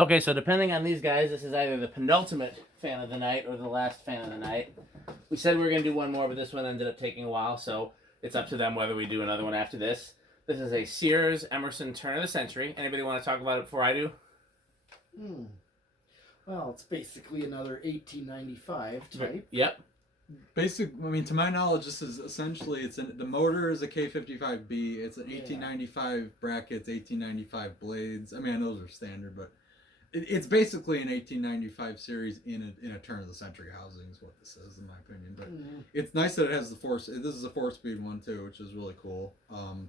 Okay, so depending on these guys, this is either the penultimate fan of the night or the last fan of the night. We said we were going to do one more, but this one ended up taking a while, so it's up to them whether we do another one after this. This is a Sears Emerson turn of the century. Anybody want to talk about it before I do? Well, it's basically another 1895 type. Yep. To my knowledge, this is essentially the motor is a K55B. It's an 1895 brackets, 1895 blades. I mean, those are standard, but it's basically an 1895 series in a turn of the century housing is what this is, in my opinion. But it's nice that it has the four. This is a 4-speed one too, which is really cool.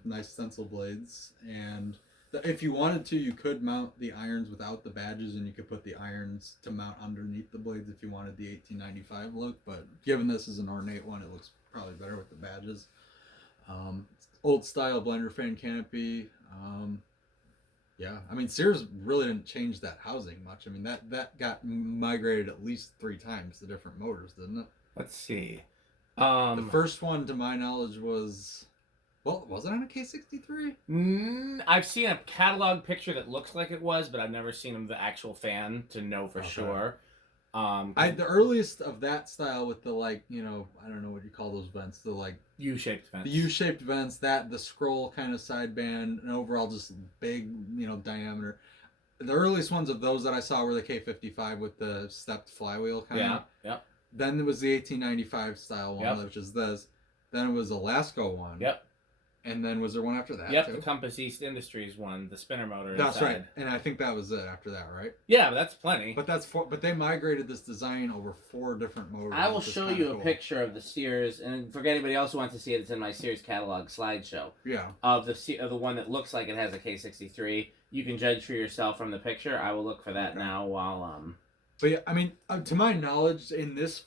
Nice stencil blades, and if you wanted to, you could mount the irons without the badges, and you could put the irons to mount underneath the blades if you wanted the 1895 look. But given this is an ornate one, it looks probably better with the badges. Old style blender fan canopy. Yeah, I mean, Sears really didn't change that housing much. I mean, that got migrated at least 3 times to different motors, didn't it? Let's see. The first one, to my knowledge, was... Well, was it on a K63? I've seen a catalog picture that looks like it was, but I've never seen the actual fan to know for sure. The earliest of that style with the, like, I don't know what you call those vents, the U-shaped vents. The U-shaped vents, the scroll kind of sideband, and overall just big, diameter. The earliest ones of those that I saw were the K55 with the stepped flywheel kind of. Yep. Then there was the 1895 style one, which is this. Then it was the Lasco one. Yep. And then was there one after that? Yep, too? the Compass East Industries one, the spinner motor. That's inside. right, and I think that was it after that, right? Yeah, but that's plenty. But they migrated this design over 4 different motors. I will show you a picture of the Sears, and for anybody else who wants to see it, it's in my Sears catalog slideshow. Yeah. Of the one that looks like it has a K63. You can judge for yourself from the picture. I will look for that now while But yeah, I mean, to my knowledge, in this,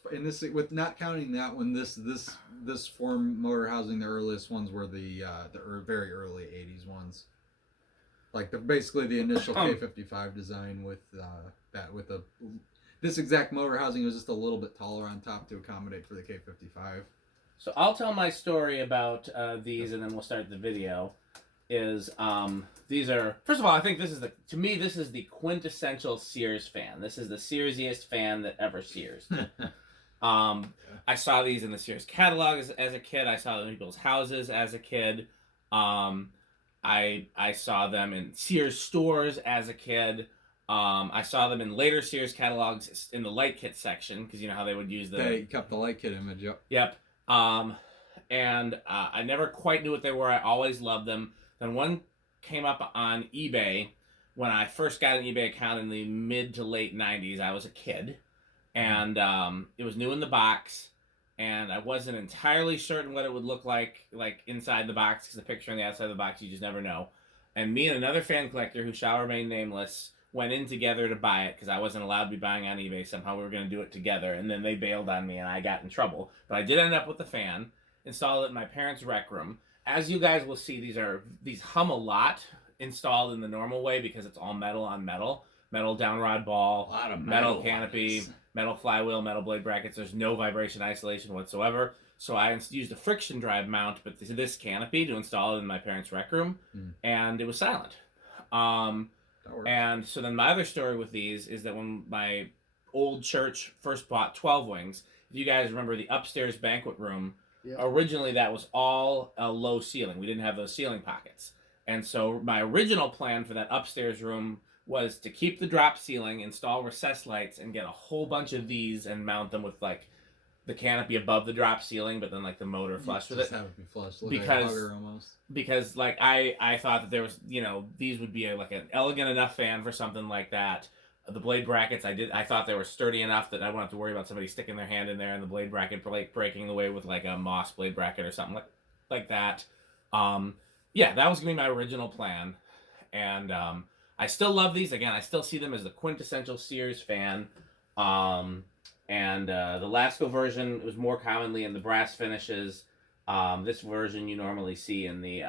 with not counting that one, this 4 motor housing, the earliest ones were the very early '80s ones, like basically the initial K55 design with this exact motor housing was just a little bit taller on top to accommodate for the K55. So I'll tell my story about these, and then we'll start the video. These are, first of all, I think this is the quintessential Sears fan. This is the Searsiest fan that ever Sears. I saw these in the Sears catalog as a kid. I saw them in people's houses as a kid. I saw them in Sears stores as a kid. I saw them in later Sears catalogs in the light kit section, because you know how they would use They kept the light kit image, yep. Yep. And I never quite knew what they were. I always loved them. Then one came up on eBay when I first got an eBay account in the mid to late 90s. I was a kid, and it was new in the box, and I wasn't entirely certain what it would look like inside the box, because the picture on the outside of the box, you just never know. And me and another fan collector, who shall remain nameless, went in together to buy it, because I wasn't allowed to be buying on eBay. Somehow we were going to do it together, and then they bailed on me, and I got in trouble. But I did end up with the fan, installed it in my parents' rec room. As you guys will see, these hum a lot installed in the normal way, because it's all metal on metal. Metal downrod ball, a lot of metal canopy, metal flywheel, metal blade brackets. There's no vibration isolation whatsoever. So I used a friction drive mount, but this canopy to install it in my parents' rec room, and it was silent. And so then my other story with these is that when my old church first bought 12 wings, if you guys remember the upstairs banquet room, originally that was all a low ceiling. We didn't have those ceiling pockets. And so my original plan for that upstairs room was to keep the drop ceiling, install recessed lights, and get a whole bunch of these and mount them with the canopy above the drop ceiling, but then the motor flush with it. Just have it be flush, look like a hugger almost. Because I thought that there was, these would be an elegant enough fan for something like that. The blade brackets, I thought they were sturdy enough that I wouldn't have to worry about somebody sticking their hand in there and the blade bracket breaking away with a Moss blade bracket or something like that. That was gonna be my original plan, and I still love these. Again, I still see them as the quintessential Sears fan. The Lasco version was more commonly in the brass finishes. This version you normally see in the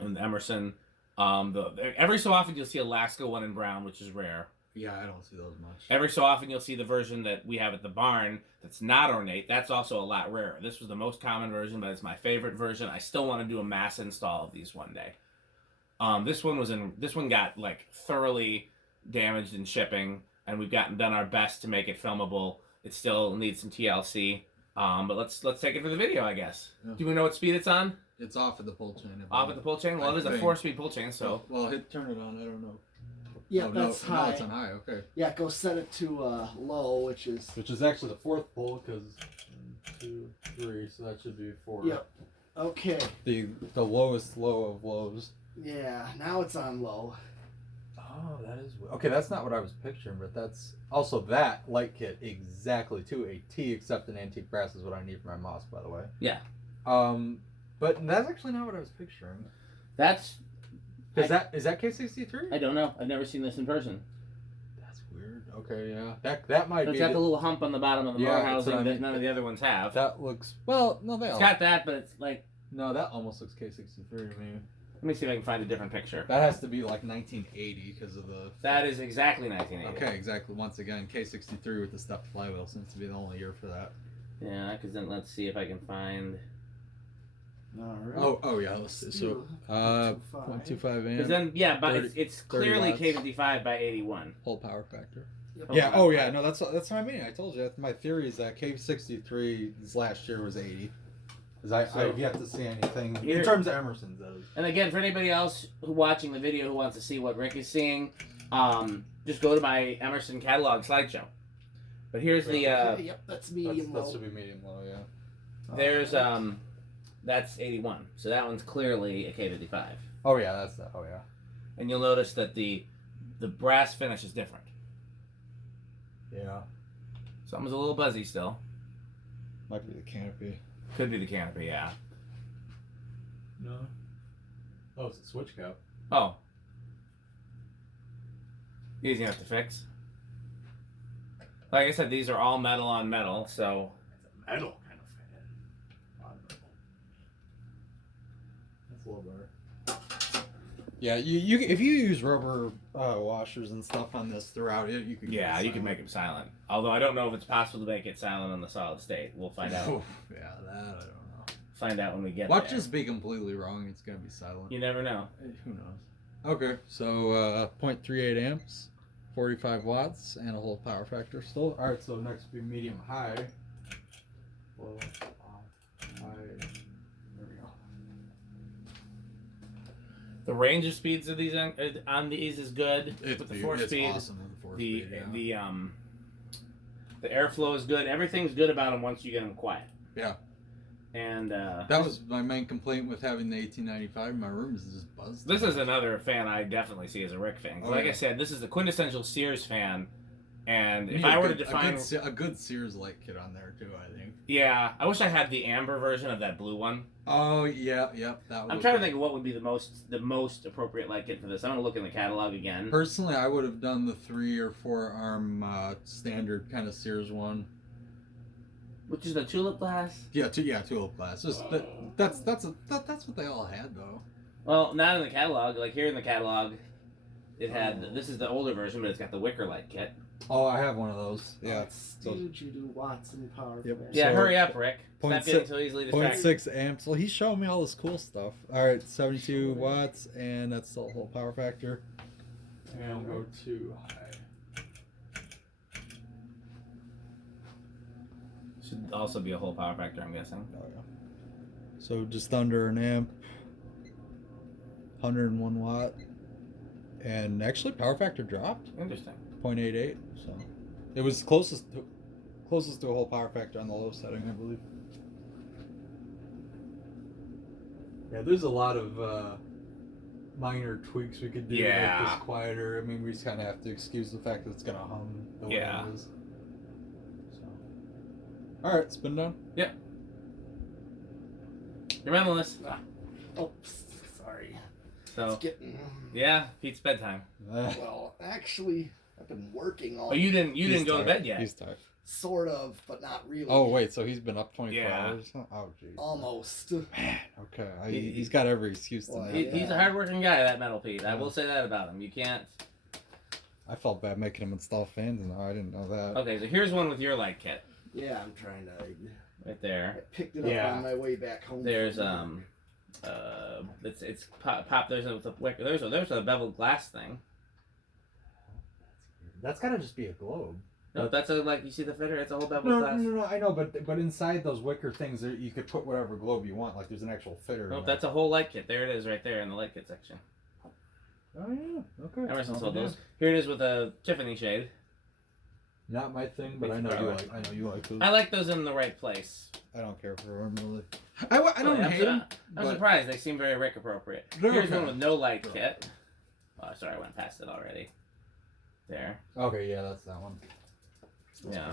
Emerson. Every so often you'll see a Lasco one in brown, which is rare. Yeah, I don't see those much. Every so often you'll see the version that we have at the barn that's not ornate. That's also a lot rarer. This was the most common version, but it's my favorite version. I still want to do a mass install of these one day. This one got like thoroughly damaged in shipping, and we've done our best to make it filmable. It still needs some TLC. But let's take it for the video, I guess. Yeah. Do we know what speed it's on? It's off at the pull chain. Off at the pull chain? Well, it is a 4-speed pull chain, so. Well, turn it on. I don't know. Yeah, that's high. No, it's on high. Okay. Yeah, go set it to low, which is actually the fourth pull because 1, 2, 3, so that should be 4. Yep. Okay. The lowest low of lows. Yeah, now it's on low. Oh, that is okay. That's not what I was picturing, but that's also that light kit exactly to a T, except an antique brass is what I need for my MOS, by the way. Yeah. But that's actually not what I was picturing. Is that K63? I don't know. I've never seen this in person. That's weird. Okay, yeah. That might So be. it's got the little hump on the bottom of the motor housing that none of the other ones have. That looks no. It's got that, but it's like. No, that almost looks K63 to me. Let me see if I can find a different picture. That has to be like 1980 because of the. That is exactly 1980. Okay, exactly. Once again, K63 with the stepped flywheel seems to be the only year for that. Yeah, because then let's see if I can find. All right. Oh yeah. Let's see. So 0.25 amp. Because then but 30 it's clearly watts. K55 by 81. Whole power factor. Yep. Yeah. Oh yeah. No, that's what I mean. I told you. My theory is that K63's last year was 80. Because I've yet to see anything in terms of Emerson's. And again, for anybody else watching the video who wants to see what Rick is seeing, just go to my Emerson catalog slideshow. But here's the. Okay, yep, that's medium low. That should be medium low, yeah. There's that's 81. So that one's clearly a K55. Oh yeah, that's that. Oh yeah. And you'll notice that the brass finish is different. Yeah. Something's a little buzzy still. Might be the canopy. Could be the canopy, yeah. No. Oh, it's a switch cap. Oh. Easy enough to fix. Like I said, these are all metal on metal, so. It's a metal kind of fan. On metal. That's a little better. Yeah, you if you use rubber washers and stuff on this throughout it, you can. Yeah, you can make them silent. Although I don't know if it's possible to make it silent on the solid state. We'll find out. Yeah, that I don't know. Find out when we get Watch there. this be completely wrong. It's gonna be silent. You never know. Who knows? Okay, so 0.38 amps, 45 watts, and a whole power factor still. All right, so next will be medium high. Low, high. There we go. The range of speeds of these on these is good with the 4-speed. It's awesome with the 4-speed. Yeah. The airflow is good. Everything's good about them once you get them quiet. Yeah. And that was my main complaint with having the 1895 in my room is just buzzed. This is another fan I definitely see as a Rick fan. Like I said, this is the quintessential Sears fan. And if I were to define a good Sears light kit on there too, I think. Yeah, I wish I had the amber version of that blue one. Oh yeah, that. I'm trying to think of what would be the most appropriate light kit for this. I'm gonna look in the catalog again. Personally, I would have done the 3 or 4 arm standard kind of Sears one. Which is the tulip glass? Yeah, tulip glass. That's what they all had though. Well, not in the catalog. Like here in the catalog, it had this is the older version, but it's got the wicker light kit. Oh, I have one of those. Yeah. You do watts and power. Yep. Yeah, So, hurry up, Rick. Stop getting 0.6 so easily distracted. 0.6 amps. Well, he's showing me all this cool stuff. All right, 72 watts, and that's the whole power factor. And go to high. Should also be a whole power factor, I'm guessing. Oh yeah. So just under an amp, 101 watt, and actually power factor dropped. Interesting. 0.88. So it was closest to a whole power factor on the low setting, I believe. Yeah, there's a lot of minor tweaks we could do to make this quieter. I mean, we just kind of have to excuse the fact that it's gonna hum the way it is. So, all right, spin down. Yep. Remember this. Oops, sorry. So It's getting. yeah, Pete's bedtime. Well, actually, I've been working all. Oh, you didn't go to bed yet. He's tired. Sort of, but not really. Oh wait, so he's been up 24 Yeah. hours? Oh jeez. Almost. Man, okay. He's got every excuse to Well, not. He's a hardworking guy, that metal Pete. I will say that about him. You can't. I felt bad making him install fans, and I didn't know that. Okay, so here's one with your light kit. Yeah, I'm trying to. Right I there. picked it up on my way back home. There's It's pop. There's a wicker. There's a beveled glass thing. That's gotta just be a globe. No, that's like you see the fitter. It's a whole beveled No, glass. no, I know, but inside those wicker things, you could put whatever globe you want. Like there's an actual fitter. Nope, that's a whole light kit. There it is, right there in the light kit section. Oh yeah, okay. Emerson sold those. Here it is with a Tiffany shade. Not my thing, but I know you like those. I like those in the right place. I don't care for them really. I don't hate them. I'm surprised. They seem very Rick appropriate. Here's one with no light kit. Oh, sorry, I went past it already. There. Okay, yeah, that's that one. Yeah.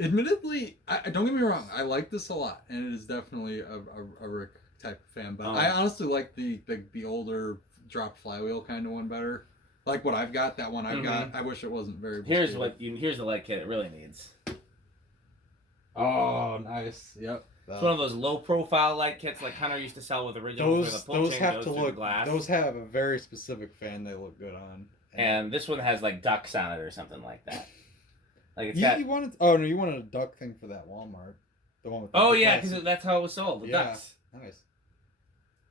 Admittedly, I don't get me wrong. I like this a lot, and it is definitely a Rick type of fan. But I honestly like the older dropped flywheel kind of one better. Like what I've got, that one I've got. I wish it wasn't very. Here's the light kit it really needs. Oh, nice. Yep. It's one of those low profile light kits like Hunter used to sell with originals where the pull chain goes through the glass. Those have a very specific fan they look good on. And this one has like ducks on it or something like that. Like it's you wanted a duck thing for that Walmart, the one with. Oh yeah, because that's how it was sold. The ducks. Nice.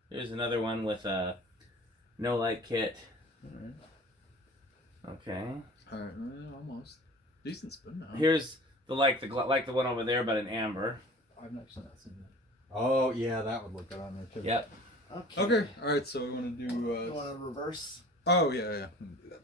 Here's another one with a no light kit. Okay. All right, almost decent spin now. Here's the like the one over there, but in amber. I've actually not seen that. Oh yeah, that would look good on there too. Yep. Okay. All right. So we want to do. You want to reverse? Oh yeah. Let me do that.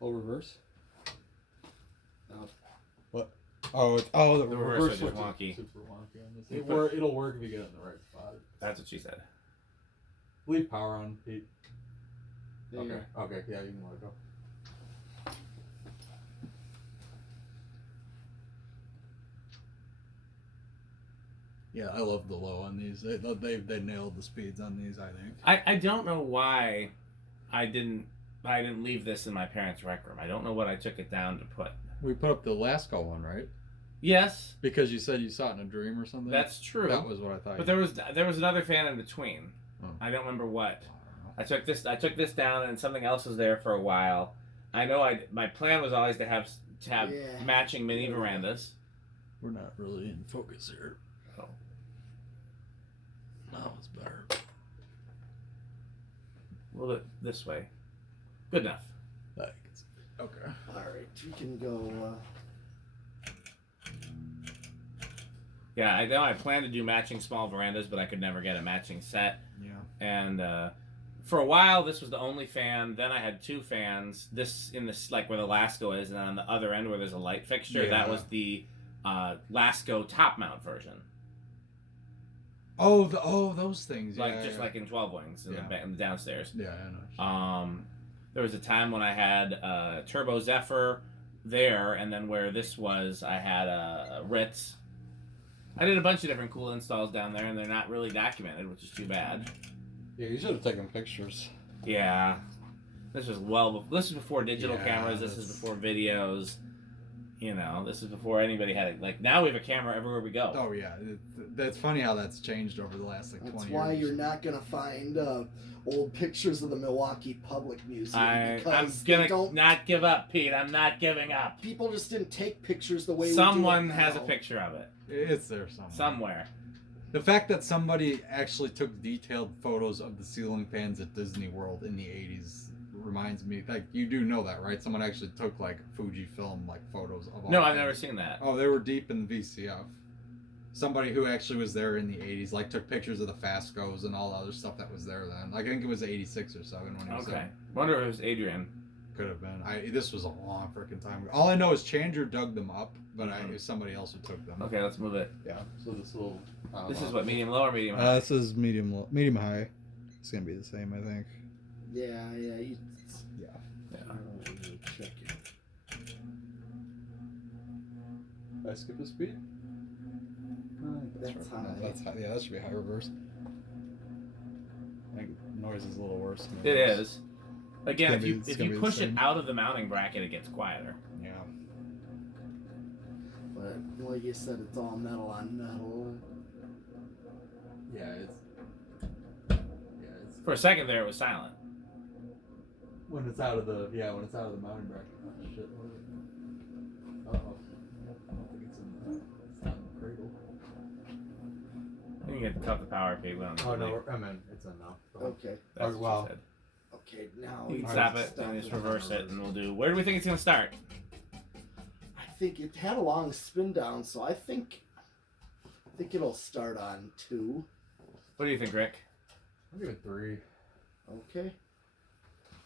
Oh, reverse? What? Oh, the reverse is switch wonky. is super wonky on this. It'll work if you get it in the right spot. That's what she said. Leave power on, Pete. There you go. Okay, yeah, you can let it go. Yeah, I love the low on these. They nailed the speeds on these, I think. I don't know why I didn't leave this in my parents' rec room. I don't know what I took it down to put. We put up the Lasco one, right? Yes. Because you said you saw it in a dream or something? That's true. That was what I thought. But there was another fan in between. Oh. I don't remember what. I took this down and something else was there for a while. I know my plan was always to have matching mini verandas. We're not really in focus here. Oh. No, it's better. A little bit this way. Good enough. Okay. All right, we can go. Yeah, I know I planned to do matching small verandas, but I could never get a matching set. Yeah. And for a while, this was the only fan. Then I had two fans. This like where the Lasco is, and on the other end where there's a light fixture, that was the Lasco top mount version. Oh, those things. Like like in 12 wings in the downstairs. Yeah, I know. There was a time when I had Turbo Zephyr there, and then where this was, I had a Ritz. I did a bunch of different cool installs down there, and they're not really documented, which is too bad. Yeah, you should have taken pictures. Yeah, this was before digital cameras. This is before videos. You know, this is before anybody had it. Like now, we have a camera everywhere we go. Oh yeah, that's funny how that's changed over the last 20 years. That's why you're not gonna find old pictures of the Milwaukee Public Museum. I'm gonna not give up, Pete. I'm not giving up. People just didn't take pictures the way someone we do it has now. a picture of it. It's there somewhere. The fact that somebody actually took detailed photos of the ceiling fans at Disney World in the 80s reminds me, like, you do know that, right? Someone actually took, like, Fujifilm, like, photos of all No, I've never seen that. Oh, they were deep in the VCF. Somebody who actually was there in the 80s, like, took pictures of the Fascos and all the other stuff that was there then. Like, I think it was 86 or 7 when he was there. Wonder if it was Adrian. Could have been. This was a long freaking time ago. All I know is Chandler dug them up, but it was somebody else who took them. Okay, let's move it. Yeah. So this little. This is what, medium low or medium high? This is medium high. It's gonna be the same, I think. Yeah. Check it. Did I skip a speed? That's high. No, that's high. Yeah, that should be high reverse. I think noise is a little worse. It is. Again, if you push it same. out of the mounting bracket, it gets quieter. Yeah. But like you said, it's all metal on metal. Yeah, it's. For a second there, it was silent. When it's out of the mounting bracket. Oh shit. Uh oh. I don't think it's in the. It's not in the cradle. I think you have to cut the power cable on. Oh no, I mean it's in now. Okay. That's what well. she said. Okay, now You can we stop can it and just reverse it, and we'll do. Where do we think it's gonna start? I think it had a long spin down, so I think it'll start on 2. What do you think, Rick? I'll give it 3. Okay.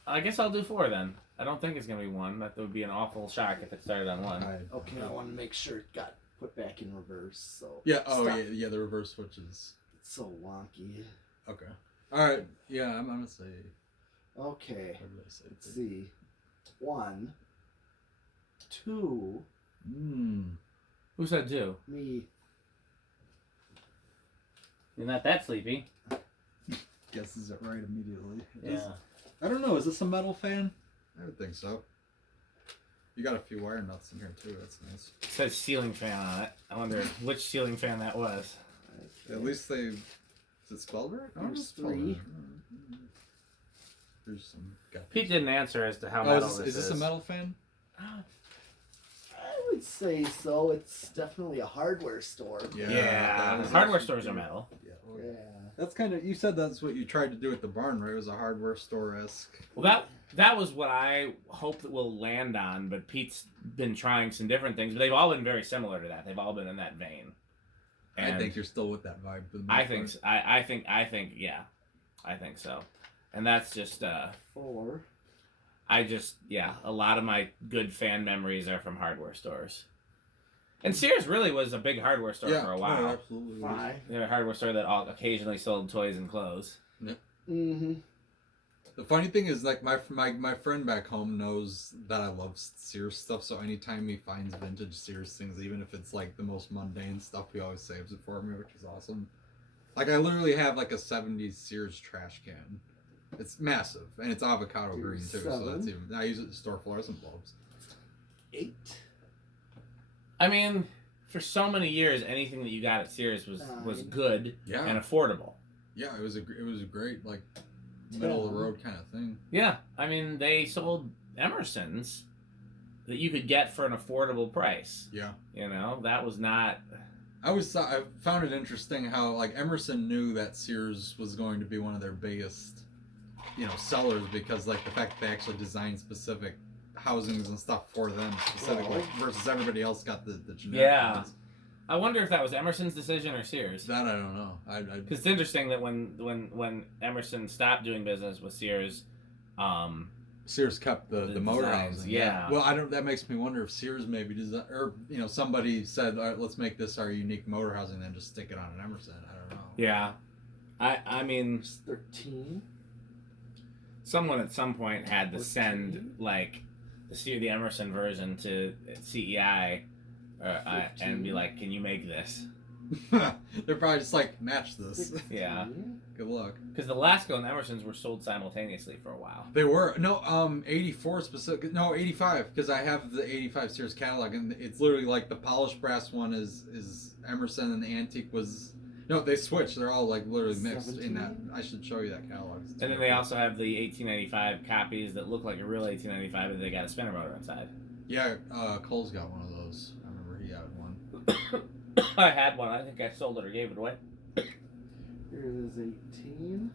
I guess I'll do 4 then. I don't think it's gonna be 1. That would be an awful shock if it started on 1. Okay, I want to make sure it got put back in reverse. So Yeah. Oh Stop. yeah. The reverse switches. It's so wonky. Okay. All right. Yeah, I'm gonna say. Okay. What did I say? Let's see. 1, 2. Who said 2? Me. You're not that sleepy. Guesses it right immediately. Yeah. I don't know. Is this a metal fan? I would think so. You got a few wire nuts in here too. That's nice. It says ceiling fan on it. I wonder which ceiling fan that was. Okay. At least they. Is it spelled right? There's it's spelled 3. right. There's some. Pete didn't answer as to how Oh, metal is this a metal fan? I would say so. It's definitely a hardware store. Yeah. that is Hardware actually stores are true. metal. Yeah. Yeah. That's kind of. You said that's what you tried to do at the barn, right? It was a hardware store esque. Well, that was what I hope that we'll land on. But Pete's been trying some different things, but they've all been very similar to that. They've all been in that vein. I think you're still with that vibe. For the most I think. part. I think. Yeah. I think so. And that's just. 4. A lot of my good fan memories are from hardware stores. And Sears really was a big hardware store for a while. Oh, absolutely. 5. They had a hardware store that occasionally sold toys and clothes. Mm-hmm. The funny thing is, like my friend back home knows that I love Sears stuff. So anytime he finds vintage Sears things, even if it's like the most mundane stuff, he always saves it for me, which is awesome. Like I literally have like a '70s Sears trash can. It's massive and it's avocado green too. So that's even. I use it to store fluorescent bulbs. 8. I mean, for so many years, anything that you got at Sears was good Yeah. and affordable. Yeah, it was a great like middle of the road kind of thing. Yeah, I mean, they sold Emersons that you could get for an affordable price. Yeah. You know, that was not. I found it interesting how like Emerson knew that Sears was going to be one of their biggest, sellers because like the fact that they actually designed specific housings and stuff for them specifically versus everybody else got the generic ones. I wonder if that was Emerson's decision or Sears. That I don't know. Because it's interesting that when Emerson stopped doing business with Sears, Sears kept the motor designs, housing. yeah. Well, that makes me wonder if Sears maybe somebody said, all right, let's make this our unique motor housing, then just stick it on an Emerson. I don't know. Yeah, I mean, 13. someone at some point had to 14. send like the Emerson version to CEI, and be like, "Can you make this?" They're probably just like, match this. 16. Yeah. Good luck. Because the Lasco and the Emersons were sold simultaneously for a while. They were 84 specific. No, 85 because I have the 85 Sears catalog and it's literally like the polished brass one is Emerson and the antique was they switched. They're all like literally mixed 17. in that. I should show you that catalog. And then they also have the 1895 copies that look like a real 1895, but they got a spinner motor inside. Yeah, Cole's got one of those. I remember he had one. I had one. I think I sold it or gave it away. Here it is 18.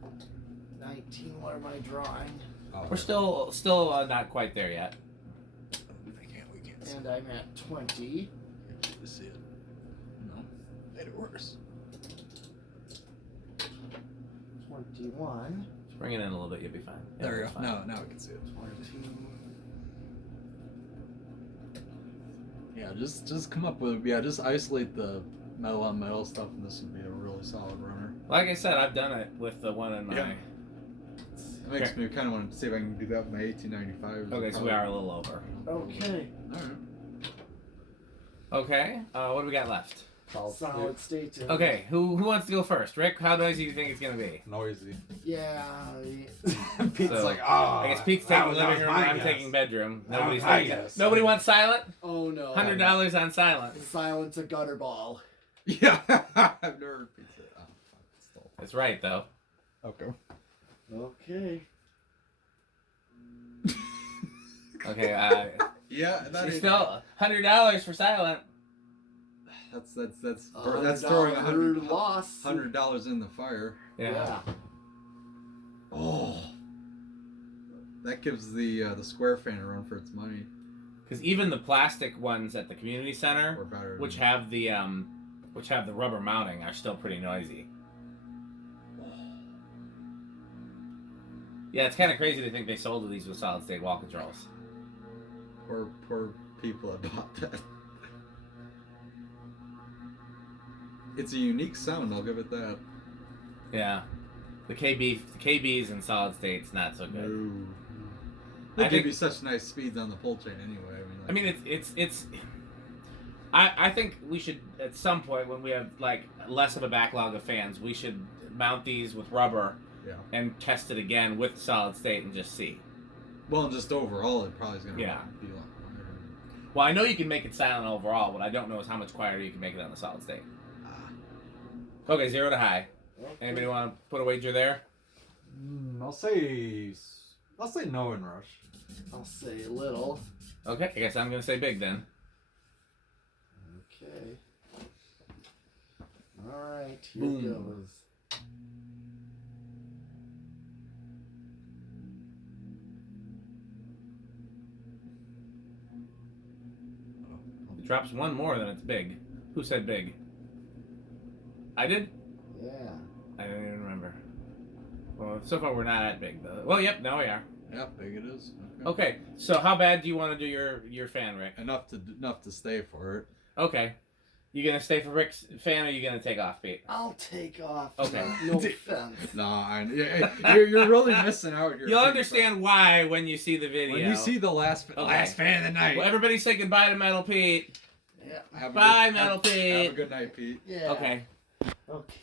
19, what am I drawing? Oh, We're still not quite there yet. we can't see And I'm at 20. it. See it. No, made it worse. 21. Just bring it in a little bit, you'll be fine. Yeah, There you that's go. fine. Now we can see it. 22. Yeah, just come up with just isolate the metal on metal stuff, and this would be a really solid runner. Like I said, I've done it with the one in my. Yeah. It makes me kind of want to see if I can do that with my 1895s. Okay, so we are a little over. Okay. All right. Okay, what do we got left? Solid state. Okay, who wants to go first? Rick, how noisy do you think it's gonna be? Noisy. Yeah. Pete's So, like, oh. I guess Pete's taking that living was room, my and I'm guess. taking bedroom. That Nobody's was my taking. guess. Nobody wants silent. Oh no. $100 on silent. Silence a gutter ball. Yeah, I've never heard pizza. Oh, fuck, it's still. That's right, though. Okay. Okay. Okay, Yeah, that it's is still $100 for silent. that's throwing $100 loss. $100 in the fire. Yeah. Oh, that gives the square fan a run for its money. Because even the plastic ones at the community center, Or better, which have the rubber mounting, are still pretty noisy. Yeah, it's kind of crazy to think they sold these with solid state wall controls. poor people that bought that. It's a unique sound, I'll give it that. Yeah, the KBs in solid state's not so good. No. I They think- give you such nice speeds on the pull chain anyway. I mean, it's. I think we should at some point when we have like less of a backlog of fans, we should mount these with rubber. Yeah. And test it again with solid state and just see. Well, and just overall, it probably is going to Yeah. be a lot quieter. Well, I know you can make it silent overall. What I don't know is how much quieter you can make it on the solid state. Okay, 0 to high. Okay. Anybody want to put a wager there? I'll say no in rush. I'll say a little. Okay, I guess I'm going to say big then. Okay. All right, here Boom. it goes. It drops one more than it's big. Who said big? I did? Yeah. I don't even remember. Well, so far we're not at big though. Well, yep, now we are. Yeah, big it is. Okay, so how bad do you want to do your fan, Rick? Enough to stay for it. Okay. You gonna stay for Rick's fan, or you gonna take off, Pete? I'll take off. Okay. No offense. No, you're really missing out here. You'll understand why when you see the video. When you see the last Okay. fan of the night. Well, everybody say goodbye to Metal Pete. Yeah. Have a Bye, good- Metal have- Pete. Have a good night, Pete. Yeah. Okay. Okay.